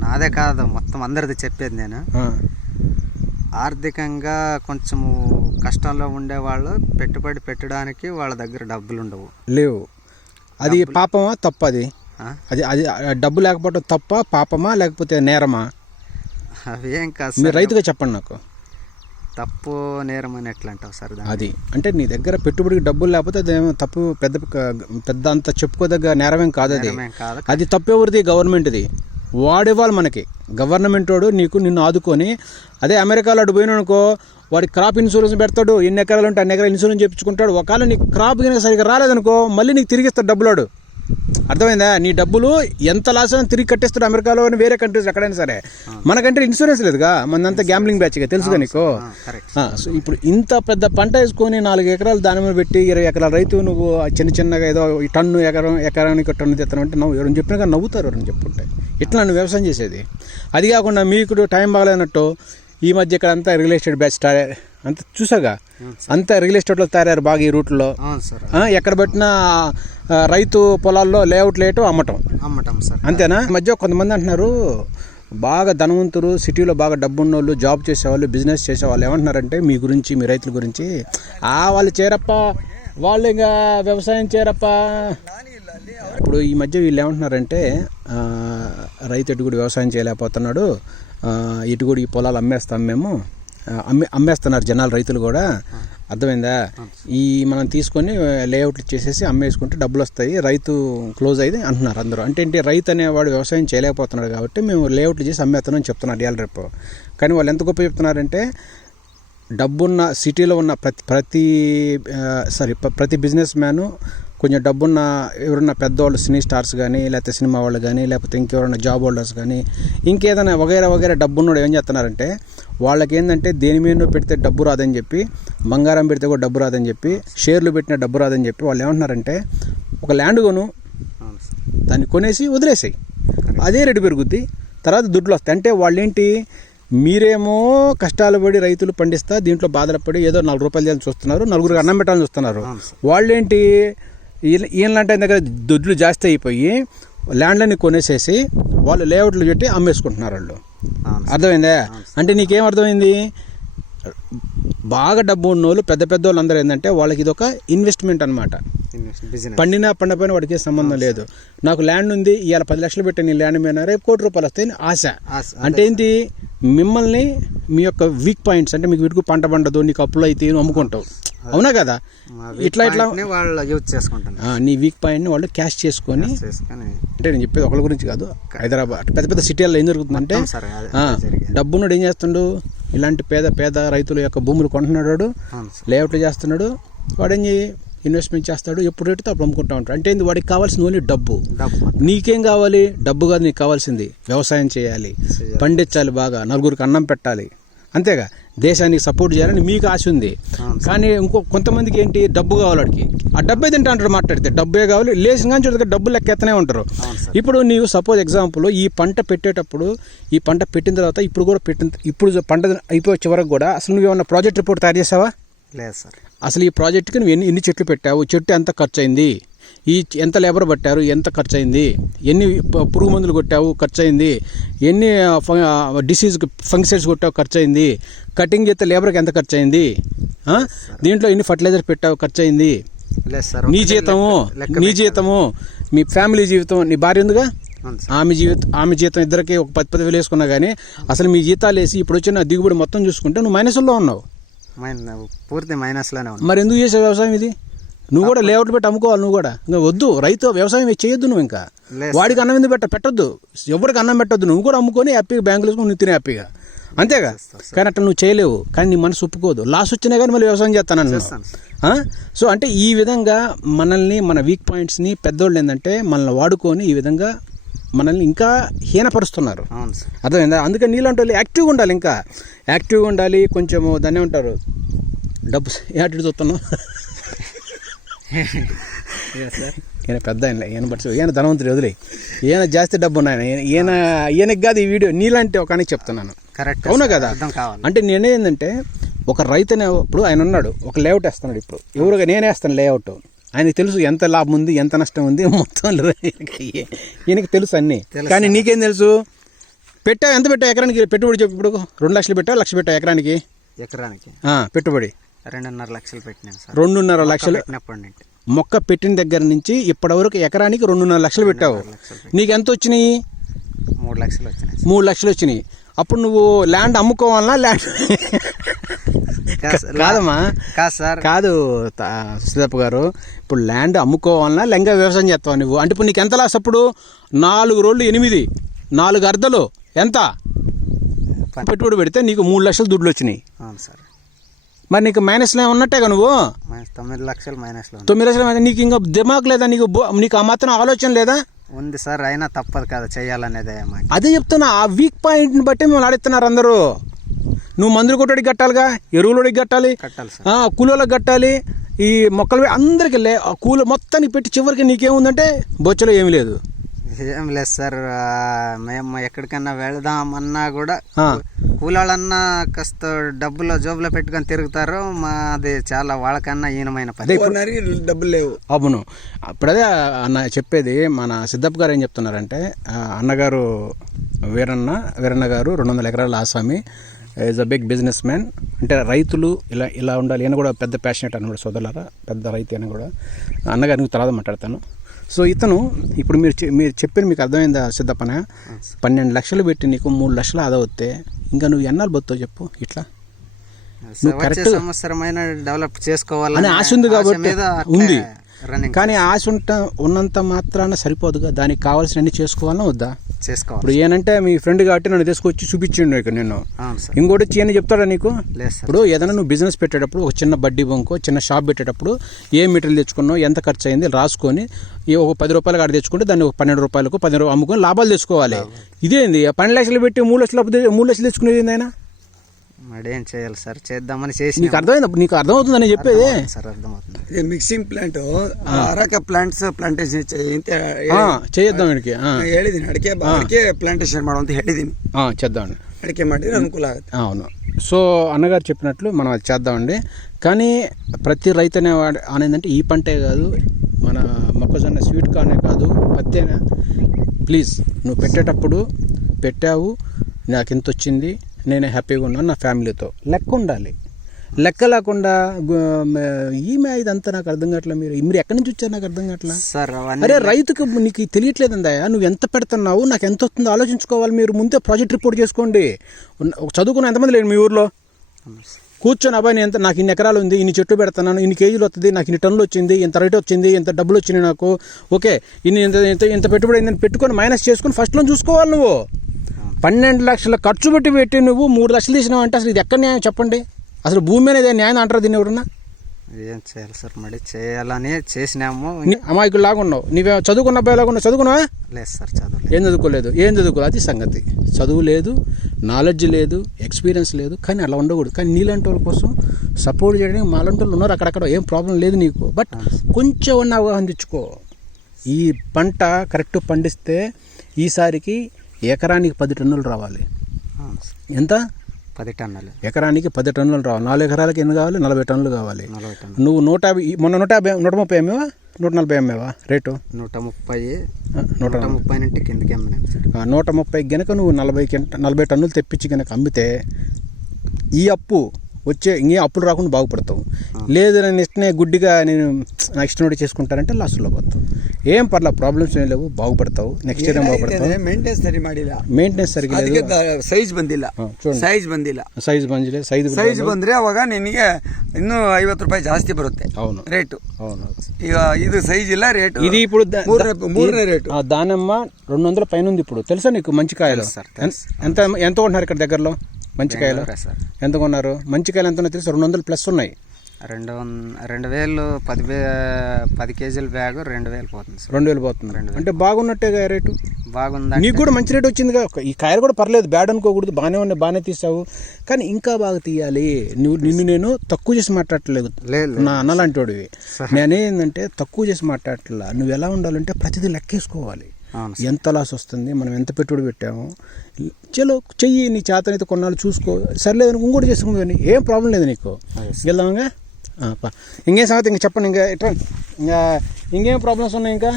నాదే కాదు మొత్తం అందరిది చెప్పేది నేను. ఆర్థికంగా కొంచెము కష్టంలో ఉండేవాళ్ళు పెట్టుబడి పెట్టడానికి వాళ్ళ దగ్గర డబ్బులు ఉండవు, లేవు. అది పాపమా తప్ప? అది డబ్బు లేకపోవడం తప్ప, పాపమా లేకపోతే నేరమా? అవి ఏం కాదు, మీరు రైతుగా చెప్పండి నాకు. తప్పు నేరం అని ఎట్లా అంటావు సార్? అది అంటే నీ దగ్గర పెట్టుబడికి డబ్బులు లేకపోతే అదేమో తప్పు, పెద్ద అంత చెప్పుకోదగ్గ నేరమేం కాదు. అది తప్పు ఎవరిది? గవర్నమెంట్ది. వాడివ్వాలి మనకి. గవర్నమెంట్ వాడు నిన్ను ఆదుకొని, అదే అమెరికాలో అటు పోయిననుకో వాడి క్రాప్ ఇన్సూరెన్స్ పెడతాడు. ఎన్ని ఎకరాలు ఉంటే అన్ని ఎకరాలు ఇన్సూరెన్స్ చేయించుకుంటాడు. ఒకవేళ నీకు క్రాప్ కనుక సరిగ్గా రాలేదనుకో మళ్ళీ నీకు తిరిగి ఇస్తాడు డబ్బులు వాడు. అర్థమైందా? నీ డబ్బులు ఎంత లాస్ అయినా తిరిగి కట్టేస్తాడు అమెరికాలో, వేరే కంట్రీస్ ఎక్కడైనా సరే. మనకంటే ఇన్సూరెన్స్ లేదుగా, మనదంతా గ్యాంబ్లింగ్ బ్యాచ్గా, తెలుసుగా నీకు. సో ఇప్పుడు ఇంత పెద్ద పంట వేసుకొని 4 ఎకరాలు దానిమ్మ పెట్టి 20 ఎకరాల రైతు నువ్వు చిన్నగా ఏదో టన్ను ఎకరానికి టన్ను తెస్తానంటే ఎవరైనా చెప్పినాక నవ్వుతారు. ఎవరైనా చెప్పుకుంటే ఇట్లా నువ్వు వ్యవసాయం చేసేది. అది కాకుండా మీకు టైం బాగలేనట్టు ఈ మధ్య ఇక్కడ అంతా రియల్ ఎస్టేట్ బ్యాచ్ అంత చూసాగా అంత రియల్ ఎస్టేట్లో తయారయ్యారు బాగా ఈ రూట్లో. అవును సార్. ఎక్కడ పెట్టినా రైతు పొలాల్లో లేఅవుట్ లేయటం అమ్మటం సార్. అంతేనా? ఈ మధ్య కొంతమంది అంటున్నారు బాగా ధనవంతులు, సిటీలో బాగా డబ్బున్నోళ్ళు, జాబ్ చేసేవాళ్ళు, బిజినెస్ చేసేవాళ్ళు ఏమంటున్నారంటే మీ గురించి, మీ రైతుల గురించి, వాళ్ళు చేరప్ప, వాళ్ళు ఇంకా వ్యవసాయం చేరప్ప. ఇప్పుడు ఈ మధ్య వీళ్ళు ఏమంటున్నారంటే రైతు ఎటు కూడా వ్యవసాయం చేయలేకపోతున్నాడు, ఇటు కూడా ఈ పొలాలు అమ్మేస్తాం మేము, అమ్మేస్తున్నారు జనాలు, రైతులు కూడా. అర్థమైందా? ఈ మనం తీసుకొని లేఅవుట్లు చేసేసి అమ్మేసుకుంటే డబ్బులు వస్తాయి, రైతు క్లోజ్ అయ్యి అంటున్నారు అందరూ. అంటే ఏంటి, రైతు అనేవాడు వ్యవసాయం చేయలేకపోతున్నాడు కాబట్టి మేము లేఅవుట్లు చేసి అమ్మేస్తున్నాం అని చెప్తున్నారు ఇవాళ రేపు. కానీ వాళ్ళు ఎంత గొప్ప చెప్తున్నారంటే డబ్బున్న సిటీలో ఉన్న ప్రతి బిజినెస్ మ్యాను, కొంచెం డబ్బున్న ఎవరన్నా పెద్దవాళ్ళు, సినీ స్టార్స్ కానీ, లేకపోతే సినిమా వాళ్ళు కానీ, లేకపోతే ఇంకెవరైనా జాబ్ హోల్డర్స్ కానీ, ఇంకేదైనా వగైరా డబ్బున్నోడు ఏం చేస్తున్నారంటే వాళ్ళకి ఏంటంటే దేని మీద పెడితే డబ్బు రాదని చెప్పి, బంగారం పెడితే కూడా డబ్బు రాదని చెప్పి, షేర్లు పెట్టిన డబ్బు రాదని చెప్పి వాళ్ళు ఏమంటున్నారంటే ఒక ల్యాండ్ కొను, దాన్ని కొనేసి వదిలేసాయి, అదే రేటు పెరుగుద్ది, తర్వాత దుడ్లు వస్తాయి. అంటే వాళ్ళేంటి, మీరేమో కష్టాలు పడి రైతులు పండిస్తా దీంట్లో బాధలు పడి ఏదో 4 రూపాయలు చేయాలని చూస్తున్నారు, నలుగురికి అన్నం పెట్టాలని చూస్తున్నారు. వాళ్ళేంటి, ఈయనంటే దగ్గర దుడ్లు జాస్తి అయిపోయి ల్యాండ్లని కొనేసేసి వాళ్ళు లేఅవుట్లు పెట్టి అమ్మేసుకుంటున్నారు వాళ్ళు. అర్థమైందా? అంటే నీకేం అర్థమైంది, బాగా డబ్బు ఉన్నోళ్ళు, పెద్ద వాళ్ళు అందరూ ఏంటంటే వాళ్ళకి ఇది ఒక ఇన్వెస్ట్మెంట్ అనమాట. పండిపోయినా వాడికి సంబంధం లేదు. నాకు ల్యాండ్ ఉంది, ఇవాళ 10 లక్షలు పెట్టి నీ ల్యాండ్ మీద రేపు ₹1 కోటి వస్తాయని ఆశ. అంటే ఏంటి, మిమ్మల్ని మీ యొక్క వీక్ పాయింట్స్, అంటే మీకు వీటికి పంట పండదు, నీకు అప్పులు అయితే అమ్ముకుంటావు, అవునా కదా? ఇట్లా వాళ్ళు యూజ్ చేసుకుంటారు. నీ వీక్ పాయింట్ని వాళ్ళు క్యాష్ చేసుకొని, అంటే నేను చెప్పేది ఒకళ్ళ గురించి కాదు, హైదరాబాద్ పెద్ద సిటీల్లో ఏం జరుగుతుందంటే డబ్బున్నాడు ఏం చేస్తుండు, ఇలాంటి పేద రైతుల యొక్క భూములు కొంటున్నాడు, లేఅవుట్లు చేస్తున్నాడు, వాడేం ఇన్వెస్ట్మెంట్ చేస్తాడు, ఎప్పుడు రేటుతో అప్పుడు అమ్ముకుంటా ఉంటాడు. అంటే వాడికి కావాల్సిన ఓన్లీ డబ్బు. నీకేం కావాలి? డబ్బు కాదు నీకు కావాల్సింది, వ్యవసాయం చేయాలి, పండించాలి, బాగా నలుగురికి అన్నం పెట్టాలి, అంతేగా, దేశానికి సపోర్ట్ చేయాలని మీకు ఆశ ఉంది. కానీ కొంతమందికి ఏంటి, డబ్బు కావాలి, వాడికి ఆ డబ్బే తింటా అంటారు, మాట్లాడితే డబ్బే కావాలి, లేచిన కానీ చూడగా డబ్బులు లెక్కెత్తనే ఉంటారు. ఇప్పుడు నీవు సపోజ్ ఎగ్జాంపుల్ ఈ పంట పెట్టేటప్పుడు, ఈ పంట పెట్టిన తర్వాత ఇప్పుడు పంట అయిపోయే చివరకు కూడా అసలు నువ్వు ఏమన్నా ప్రాజెక్ట్ రిపోర్ట్ తయారు చేసావా? లేదు సార్. అసలు ఈ ప్రాజెక్ట్కి నువ్వు ఎన్ని చెట్లు పెట్టావు, చెట్టు ఎంత ఖర్చు అయింది, ఎంత లేబర్ పట్టారు, ఎంత ఖర్చు అయింది, ఎన్ని పురుగు మందులు కొట్టావు, ఖర్చు అయింది, ఎన్ని డిసీజ్ ఫంగిసైడ్స్ కొట్టావు, ఖర్చు అయింది, కటింగ్ చేస్తే లేబర్కి ఎంత ఖర్చు అయింది, దీంట్లో ఎన్ని ఫర్టిలైజర్ పెట్టావు, ఖర్చు అయింది, నీ జీతము, మీ ఫ్యామిలీ జీవితం, నీ భార్య ఉందిగా ఆమె జీతం ఇద్దరికి ఒక 10,000 వేసుకున్నా కానీ అసలు మీ జీతాలు వేసి ఇప్పుడు వచ్చిన దిగుబడి మొత్తం చూసుకుంటే నువ్వు మైనస్లో ఉన్నావు, పూర్తి మైనస్లోనే ఉన్నావు. మరి ఎందుకు చేసావు వ్యవసాయం? ఇది నువ్వు కూడా లేఅవుట్ పెట్టి అమ్ముకోవాలి, నువ్వు కూడా ఇంకా వద్దు, రైతు వ్యవసాయం చేయొద్దు, నువ్వు ఇంకా వాడికి అన్నం ఎందుకు పెట్టొద్దు, ఎవరికి అన్నం పెట్టొద్దు, నువ్వు కూడా అమ్ముకొని హ్యాపీగా బ్యాంకులు వేసుకొని నువ్వు తినే హ్యాపీగా, అంతేగా. కానీ అట్లా నువ్వు చేయలేవు, కానీ నీ మనసు ఒప్పుకోదు, లాస్ వచ్చినా కానీ మళ్ళీ వ్యవసాయం చేస్తానన్నా. సో అంటే ఈ విధంగా మనల్ని, మన వీక్ పాయింట్స్ని పెద్దోళ్ళు ఏంటంటే మనల్ని వాడుకొని ఈ విధంగా మనల్ని ఇంకా హీనపరుస్తున్నారు. అర్థమైందా? అందుకని నీళ్ళంటే వాళ్ళు యాక్టివ్గా ఉండాలి, ఇంకా యాక్టివ్గా ఉండాలి. కొంచెము దాన్ని ఉంటారు డబ్బు యాటిట్యూడ్ చూస్తున్నాం. ఈయన పెద్ద ఈయన బట్టి ఈయన ధనవంతుడు వదిలే, ఈయన జాస్తి డబ్బు ఉన్నాయి, ఈయనకి కాదు ఈ వీడియో, నీలాంటి ఒక అని చెప్తున్నాను. కరెక్ట్, అవునా కదా? అంటే నేనేందంటే ఒక రైతు అనేప్పుడు ఆయన ఉన్నాడు, ఒక లేఅవుట్ వేస్తున్నాడు, ఇప్పుడు ఎవరుగా నేనే వేస్తాను లేఅవుట్, ఆయనకి తెలుసు ఎంత లాభం ఉంది, ఎంత నష్టం ఉంది, మొత్తం ఈయనకి తెలుసు అన్నీ. కానీ నీకేం తెలుసు? పెట్టావు, ఎంత పెట్టావు ఎకరానికి పెట్టుబడి చెప్పు. ఇప్పుడు 2 లక్షలు పెట్టావు, 1 లక్ష పెట్టావు ఎకరానికి పెట్టుబడి? 2.5 లక్షలు పెట్టినాను సార్. 2.5 లక్షలు మొక్క పెట్టిన దగ్గర నుంచి ఇప్పటివరకు ఎకరానికి 2.5 లక్షలు పెట్టావు. నీకు ఎంత వచ్చినాయి? 3 లక్షలు వచ్చినాయి. 3 లక్షలు వచ్చినాయి. అప్పుడు నువ్వు ల్యాండ్ అమ్ముకోవాలన్నా? ల్యాండ్ కాదమ్మా, కాదు సుధప్ప గారు, ఇప్పుడు ల్యాండ్ అమ్ముకోవాలన్నా లెంగా వ్యవసాయం చేస్తావు నువ్వు. అంటే ఇప్పుడు నీకు ఎంత లాస్? అప్పుడు 4 రోళ్ళు 8, 4 అర్ధలు ఎంత పెట్టుబడి పెడితే నీకు 3 లక్షలు దుడ్లు వచ్చినాయి. మరి నీకు మైనస్లో ఉన్నట్టేగా నువ్వు? 9 లక్షలు మైనస్లో. 9 లక్షలు. నీకు ఇంకా దిమాగ్ లేదా? నీకు ఆ మాత్రం ఆలోచన లేదా? ఉంది సార్, అయినా తప్పదు కదా చేయాలనేదే. అదే చెప్తున్నా, ఆ వీక్ పాయింట్ని బట్టి మేము ఆడిస్తున్నారు అందరూ. నువ్వు మందులు కొట్టడికి కట్టాలిగా, ఎరువులోడికి కట్టాలి, కూలోళ్ళకి కట్టాలి, ఈ మొక్కలు అందరికీ కూలి మొత్తానికి పెట్టి చివరికి నీకేముందంటే బొచ్చలో ఏమీ లేదు. ఏం లేదు సార్, మేము ఎక్కడికన్నా వెళదామన్నా కూడా కూలాళ్ళన్నా కాస్త డబ్బులు జోబులో పెట్టుకొని తిరుగుతారు. మాది చాలా వాళ్ళకన్నా హీనమైన పని. డబ్బులు లేవు. అవును, ఇప్పుడు అదే అన్న చెప్పేది. మన సిద్ధప్ప గారు ఏం చెప్తున్నారంటే, అన్నగారు వీరన్న గారు 200 ఎకరాల ఆసామి, is a big business man. అంటే రైతులు ఇలా ఉండాలి. ఈయన కూడా పెద్ద ప్యాషనెట్ అన్నమాట, సోదరులారా, పెద్ద రైతు అయినా కూడా. అన్నగారికి తర్వాత మాట్లాడతాను. సో ఇతను ఇప్పుడు మీరు చెప్పిన మీకు అర్థమైందా సిద్ధప్పన? 12 లక్షలు పెట్టి నీకు 3 లక్షలు ఆదా అవుతే ఇంకా నువ్వు ఎన్నాళ్ళు బతుతావు చెప్పు? ఇట్లా సంవత్సరమైన డెవలప్ చేసుకోవాలని అని ఆశ ఉంది కాబట్టి ఉంది. కానీ ఆశ ఉన్నంత మాత్రాన సరిపోదుగా, దానికి కావాల్సినవన్నీ చేసుకోవాలన్నా వద్దా? చేసుకోవాలి. ఇప్పుడు ఏనంటే మీ ఫ్రెండ్ కాబట్టి నన్ను తీసుకొచ్చి చూపించిండు ఇక్కడ నేను. ఇంకోటి వచ్చి అని చెప్తాడా నీకు? ఇప్పుడు ఏదైనా నువ్వు బిజినెస్ పెట్టేటప్పుడు ఒక చిన్న బడ్డీ బంకో చిన్న షాప్ పెట్టేటప్పుడు ఏ మెటీరియల్ తెచ్చుకున్నావు, ఎంత ఖర్చు అయింది రాసుకొని ఒక 10 రూపాయలు కాడ తెచ్చుకుంటే దాన్ని 12 రూపాయలకు 10 రూపాయలు అమ్ముకొని లాభాలు తెచ్చుకోవాలి. ఇదేంది 12 లక్షలు పెట్టి 3 లక్షలు తెచ్చుకునేది ఏందైనా? మరి ఏం చేయాలి సార్, చేద్దామని చేసి. నీకు అర్థమైంది? నీకు అర్థమవుతుందని చెప్పేది సార్? అర్థమవుతుంది. ಮಿಕ್ಸಿಂಗ್ ಪ್ಲಾಂಟ್ ಅರಕ ಪ್ಲಾಂಟ್ಸ್ ಪ್ಲಾಂಟೇಶನ್ చేద్దాం వీడికి ಹೇಳಿದೀನಿ. ಅಡಿಕೆ ಪ್ಲಾಂಟೇಶನ್ ಮಾಡು ಅಂತ ಹೇಳಿದೀನಿ. చేద్దామండి, ಅಡಿಕೆ ಮಾಡಿದ್ರೆ ಅನುಕೂಲ ಆಗುತ್ತೆ. అవును. సో అన్నగారు చెప్పినట్లు మనం అది చేద్దామండి. కానీ ప్రతి రైతు అనేదంటే ఈ పంటే కాదు, మన మొక్కజొన్న స్వీట్ కార్నే కాదు, పత్తేనా. ప్లీజ్ నువ్వు పెట్టేటప్పుడు పెట్టావు, నాకు ఎంత వచ్చింది, నేను హ్యాపీగా ఉన్నాను, నా ఫ్యామిలీతో లెక్క ఉండాలి. లెక్క లేకుండా ఈమె ఇదంతా నాకు అర్థం కావట్లేదు. మీరు ఎక్కడి నుంచి వచ్చారు నాకు అర్థం కావట్లేదు సార్. అరే రైతుకు నీకు తెలియట్లేదందా? నువ్వు ఎంత పెడుతున్నావు, నాకు ఎంత వస్తుందో ఆలోచించుకోవాలి. మీరు ముందే ప్రాజెక్ట్ రిపోర్ట్ చేసుకోండి. చదువుకున్న ఎంతమంది లేడు మీ ఊర్లో? కూర్చొని అబ్బాయి నేను నాకు ఇన్ని ఎకరాలు ఉంది, ఇన్ని చెట్లు పెడుతున్నాను, ఇన్ని కేజీలు వస్తుంది, నాకు ఇన్ని టన్నులు వచ్చింది, ఇంత రేట్ వచ్చింది, ఇంత డబ్బులు వచ్చినాయి నాకు, ఓకే ఇన్ని ఇంత పెట్టుబడి అయిందని పెట్టుకొని మైనస్ చేసుకొని ఫస్ట్లో చూసుకోవాలి. నువ్వు 12 లక్షల ఖర్చు పెట్టి నువ్వు 3 లక్షలు తీసినావు అంటే అసలు ఇది ఎక్కడ న్యాయం చెప్పండి? అసలు భూమి అనేది న్యాయం అంటారు దీన్ని ఎవరన్నా? ఏం చేయాలి సార్, మళ్ళీ చేయాలని చేసినాము. అమాయకులు లాగా ఉన్నావు. నువ్వే చదువుకున్న అబ్బాయి లాగా ఉన్నావు. చదువుకున్నావా? లేదు సార్, చదువు ఏం చదువుకోలేదు. అది సంగతి. చదువు లేదు, నాలెడ్జ్ లేదు, ఎక్స్పీరియన్స్ లేదు. కానీ అలా ఉండకూడదు. కానీ నీలాంటి వాళ్ళ కోసం సపోర్ట్ చేయడానికి మాలాంటి వాళ్ళు ఉన్నారు అక్కడక్కడ, ఏం ప్రాబ్లం లేదు నీకు. బట్ కొంచెం ఉన్న అవగాహన తెచ్చుకో. ఈ పంట కరెక్ట్ పండిస్తే ఈసారికి ఎకరానికి 10 టన్నులు రావాలి. ఎంత? 10 టన్నులు. ఎకరానికి 10 టన్నులు రావాలి. 4 ఎకరాలకి ఎన్ని కావాలి? 40 టన్నులు కావాలి. నువ్వు 150, మొన్న 130 అమ్మేవా, 140 అమ్మేవా రేటు? 130 నుండి కిందకి అమ్మినా. 130 గనక నువ్వు 40 టన్నులు తెప్పించి కనుక అమ్మితే ఈ అప్పు వచ్చే ఇంకే అప్పులు రాకుండా బాగుపడతావు. లేదు నేను ఇష్టనే గుడ్డిగా నేను నా ఇష్టం చేసుకుంటానంటే లాస్ట్లో పోతావు. ఏం పర్లా, ప్రాబ్లమ్స్ ఏం లేవు, బాగుపడతావు. నెక్స్ట్ ఇయర్ బాగుపడతావు. ಮೇಂಟೆನೆನ್ಸ್ ಸರಿ ಮಾಡಿಲ್ಲ, ಮೇಂಟೆನೆನ್ಸ್ ಸರಿ ಸೈಜ್ ಬಂದಿಲ್ಲ. ಸೈಜ್ ಬಂದ್ರೆ ಅವಾಗ ನಿನಗೆ ಇನ್ನೂ 50 ರೂಪಾಯಿ ಜಾಸ್ತಿ ಬರುತ್ತೆ ರೇಟು. ಈಗ ಇದು సైజ్ ಇಲ್ಲ రేటు. ఇది ఇప్పుడు మూడనే రేటు. దానమ్మ 200 పైన ఉంది ఇప్పుడు. తెలుసా నీకు? మంచి కాయలు ఎంత కొంటున్నారు ఇక్కడ దగ్గరలో? మంచి కాయలు ఎంత కొన్నారు? మంచి కాయలు ఎంత తెలుసు? 200 ప్లస్ ఉన్నాయి. 2000 10 కేజీల బ్యాగ్ 2000 పోతుంది. 2000 పోతుంది అంటే బాగున్నట్టే రేటు. బాగుంది. నీకు కూడా మంచి రేటు వచ్చిందిగా. ఈ కాయలు కూడా పర్లేదు, బ్యాడ్ అనుకోకూడదు. బాగానే ఉన్నాయి, బాగానే తీసావు. కానీ ఇంకా బాగా తీయాలి. నిన్ను నేను తక్కువ చేసి మాట్లాడట్లేదు, నా అన్నలాంటి వాడివి. నేనేంటంటే తక్కువ చేసి మాట్లాడట్లా. నువ్వు ఎలా ఉండాలంటే ప్రతిదీ లెక్కేసుకోవాలి. ఎంత లాస్ వస్తుంది, మనం ఎంత పెట్టుబడి పెట్టాము, చలో చెయ్యి, నీ చేతనైతే కొన్నాళ్ళు చూసుకో. సర్లేదు ఇంకోటి చేసుకుంది, ఏం ప్రాబ్లం లేదు నీకు. వెళ్దామంగా. ఇంకేం సంగతి ఇంకా చెప్పండి. ఇంకా ఎట్లా ఇంకా ఇంకేం ప్రాబ్లమ్స్ ఉన్నాయి? ఇంకా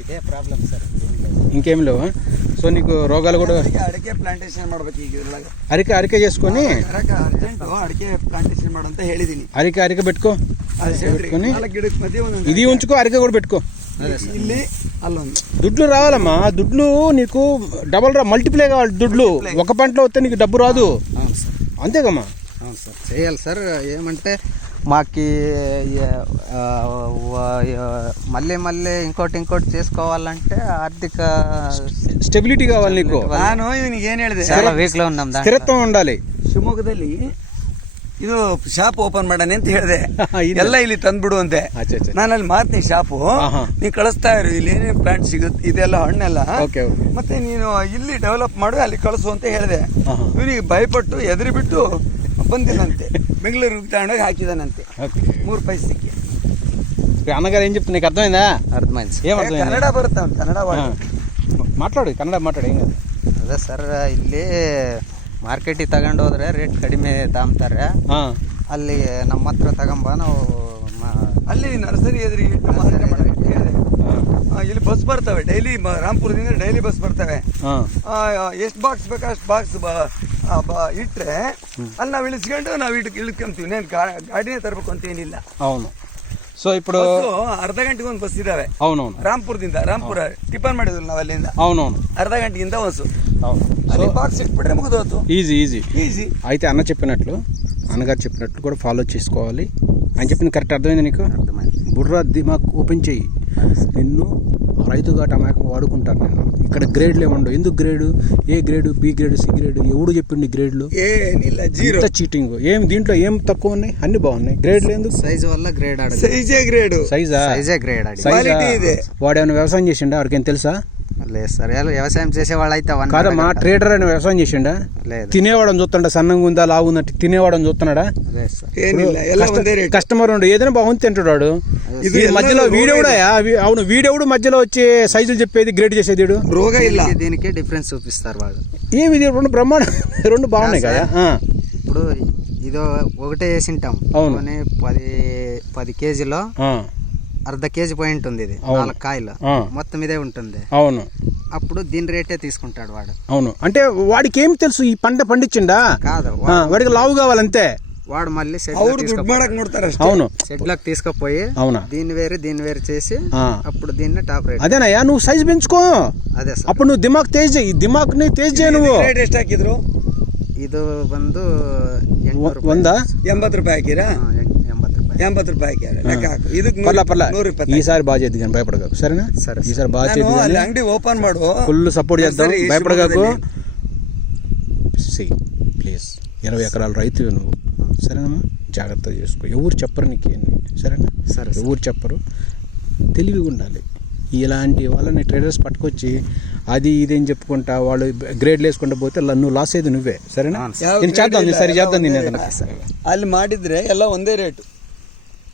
ఇదే ప్రాబ్లం సార్, ఇంకేం లేవా? సో నీకు రోగాలు కూడా ಅಡಿಕೆ ಪ್ಲಾಂಟೇಶನ್ ಮಾಡಬೇಕು. ಈಗ అరిక చేసుకొని ಅಡಿಕೆ ಪ್ಲಾಂಟೇಶನ್ ಮಾಡು ಅಂತ ಹೇಳಿದೀನಿ. అరిక పెట్టుకో, పెట్టుకొని ಗಿಡಕ್ಕೆ ಮಧ್ಯೆ ఇది ఉంచుకో, అరిక కూడా పెట్టుకో. ಇಲ್ಲಿ ಅಲ್ಲೊಂದು దుడ్లు రావాలమ్మా. దుడ్లు నీకు డబల్ మల్టిప్లై కావాలి. దుడ్లు ఒక పంటలో వస్తే నీకు డబ్బు రాదు. అంతేకమ్మా. అవును సార్, చేయాలి సార్. ఏమంటే మాకు మళ్ళీ ఇంకోటి చేసుకోవాలంటే ఆర్థిక స్టెబిలిటీ కావాలి నీకు. ನಾನು ಇವನಿಗೆ ಏನು ಹೇಳಿದೆ, చాలా వీక్ లో ఉన్నాం, స్థిరత్వం ఉండాలి. ಶಿವಮೊಗ್ಗದಲ್ಲಿ ಇದು ಶಾಪ್ ಓಪನ್ ಮಾಡಾನೆ ಅಂತ ಹೇಳಿದೆ. ಎಲ್ಲ ಇಲ್ಲಿ ತಂದ್ಬಿಡು ಅಂತೆ. ನಾನು ಅಲ್ಲಿ ಮಾಡ್ತೀನಿ ಶಾಪು, ನೀನ್ ಕಳಿಸ್ತಾ ಇರು. ಇಲ್ಲಿ ಏನೇನು ಪ್ಲಾಂಟ್ ಸಿಗುತ್ತೆ, ಇದೆಲ್ಲ ಹಣ್ಣೆಲ್ಲ, ಮತ್ತೆ ನೀನು ಇಲ್ಲಿ ಡೆವಲಪ್ ಮಾಡು, ಅಲ್ಲಿ ಕಳಿಸು ಅಂತ ಹೇಳಿದೆ. ಇವನಿಗೆ ಭಯಪಟ್ಟು ಎದುರಿ ಬಿಟ್ಟು ಬಂದಿಲ್ಲಂತೆ. ಬೆಂಗಳೂರಿಗೆ ತಗೊಂಡೋಗಿ ಹಾಕಿದಾನಂತೆ. 3 ಪೈಸೆಗೆ అన్నగారు ఏం చెప్తున్నా నీకు అర్థమైందా? ಅರ್ಥమైంది ಸರ್. ఏమర్థమైంది? ಕನ್ನಡ ಬರುತ್ತೆ ಅವ್ನು, ಕನ್ನಡ మాట్లాడు, కన్నడ మాట్లాడు, ఏం కాదు. ಅದೇ ಸರ್, ಇಲ್ಲಿ ಮಾರ್ಕೆಟಿಗೆ ತಗೊಂಡು ಹೋದ್ರೆ ರೇಟ್ ಕಡಿಮೆ ತಾಂಬ್ತಾರೆ. ಅಲ್ಲಿ ನಮ್ಮ ಹತ್ರ ತಗೊಂಬ ನಾವು ಅಲ್ಲಿ ನರ್ಸರಿ ಎದುರಿಗೆ ಇಟ್ಟು ಮಾರಾಟ ಮಾಡಕ್ಕೆ ಹೇಳಿದೆ. ಇಲ್ಲಿ ಬಸ್ ಬರ್ತವೆ ಡೈಲಿ, ರಾಂಪುರದಿಂದ ಡೈಲಿ ಬಸ್ ಬರ್ತವೆ. ಎಷ್ಟು ಬಾಕ್ಸ್ ಬೇಕು ಅಷ್ಟು ಬಾಕ್ಸ್ ಇಟ್ರೆ ಅಲ್ಲಿ ನಾವು ಇಳಿಸ್ಕೊಂಡು ನಾವು ಇಳ್ಕೊಂತೀವಿ. నేను ಗಾಡಿನೇ ತರಬೇಕು ಅಂತ ಏನಿಲ್ಲ. అవును. సో ఇప్పుడు ಅರ್ಧ ಗಂಟೆಗೆ ಒಂದು ಬಸ್ ಇದಾವೆ. అవునవును. ರಾಂಪುರ ಟಿಫನ್ ಮಾಡಿದ್ವಿ ನಾವು ಅಲ್ಲಿಂದ. అవునవును. ಅರ್ಧ ಗಂಟೆಗಿಂತ ಬಸ್ಸು. అవును. ಅಲ್ಲಿ ಬಾಕ್ಸ್ ఇట్ಬಿಟ್ರೆ ముగిదోతు. Easy easy easy. అయితే అన్నగారు చెప్పినట్లు కూడా ఫాలో చేసుకోవాలి అని చెప్పింది కరెక్ట్. అర్థమైంది నీకు? అర్థమైంది. బుర్రా దిమాగ్ ఓపెన్ చెయ్యి. నిన్ను రైతుగా టమాటో వాడుకుంటాను నేను. ఇక్కడ గ్రేడ్లు ఏముండవు. ఎందుకు grade? A grade, B grade, C grade, ఎవడు చెప్పిండి గ్రేడ్లు? ఏనిಲ್ಲ, జీరో. చీటింగ్. ఏం దీంట్లో ఏం తక్కువ ఉన్నాయి? అన్ని బాగున్నాయి. గ్రేడ్లు ఎందుకు? సైజ్ వల్ల గ్రేడ్ ఆడ. సైజే గ్రేడ్. సైజే గ్రేడ్. క్వాలిటీ ಇದೆ. వాడు ఏమైనా వ్యవసాయం చేసిండా? వాడికేం తెలుసా? లేదు సార్, వ్యవసాయం చేసేవాళ్ళు అయితే కాదమ్మా, ట్రేడర్ అని వ్యవసాయం చేసిండా? లేదు. తినేవాడని చూస్తాడా? సన్నంగా ఉందా, లావు ఉందంటే తినేవాడని చూస్తున్నాడా? ఏనిಲ್ಲ, ಎಲ್ಲ ಒಂದೇ ರೇಟ್. కస్టమర్ ఉండు ఏదైనా బాగుంది తింటాడు. ఇది మధ్యలో వీడెవడా? అవును, వీడెవడు మధ్యలో వచ్చి సైజులు చెప్పేది, గ్రేడ్ చేసేది వీడు. రోగ ಇಲ್ಲ. దీనికి డిఫరెన్స్ చూపిస్తారు వాళ్ళు. ఏమి ఇది? రెండు బ్రహ్మాండం, రెండు బాగున్నాయి కదా. ఇప్పుడు ఇదో ఒకటే వేసింటాం. అవును. 10 కేజీలో అర్ధ కేజీ పాయింట్ ఉంది. ఇది 4 కాయలు మొత్తం ఇదే ఉంటుంది. అవును. అప్పుడు దీని రేటే తీసుకుంటాడు వాడు. అవును. అంటే వాడికి ఏం తెలుసు? ఈ పంట పండించిండా? కాదు, వాడికి లావు కావాలంతే. వాడు మళ్ళీ అవును షెడ్లకు తీసుకుపోయి దీన్ని వేరు చేసి అప్పుడు దీన్ని టాప్ రేట్. అదేనయ్యా, నువ్వు సైజ్ పెంచుకో. అదే సార్. అప్పుడు నువ్వు దిమాగ్ తేజ్ చేయి. దిమాగ్ ని తేజ్ చేయి. నువ్వు ಎಷ್ಟು ಹಾಕಿದ್ರು? ಇದು ಬಂದು 80 ರೂಪಾಯಿ ಹಾಕಿರಾ? 80 ರೂಪಾಯಿ ಹಾಕ್ಯಾರ. ಲೆಕ್ಕ ಹಾಕು. ಇದಕ್ಕೆ 120. ఈసారి బాగా చేద్ది కానీ భయపడగాకు. సరేనా? సరే. ఈసారి బాగా చేద్ది. ಅಲ್ಲಿ ಅಂಗಡಿ ಓಪನ್ ಮಾಡು, ఫుల్ సపోర్ట్ చేద్దాం. భయపడగాకు. ప్లీజ్ 20 ఎకరాల రైతు నువ్వు. సరేనమ్మా, జాగ్రత్తగా చేసుకో. ఎవరు చెప్పరు నీకేంది. సరేనా? సరే. ఎవరు చెప్పరు. తెలివిగా ఉండాలి. ఇలాంటి వాళ్ళని ట్రేడర్స్ పట్టుకొచ్చి అది ఇదేం చెప్పుకుంటా వాళ్ళు గ్రేడ్లు వేసుకుంటూ పోతే నువ్వు లాస్ అయ్యేది నువ్వే. సరేనా? నేను చేద్దాం, సరే చేద్దాం. నేను ಅಲ್ಲಿ ಮಾಡಿದ್ರೆ ಎಲ್ಲ ಒಂದೇ ರೇಟ್.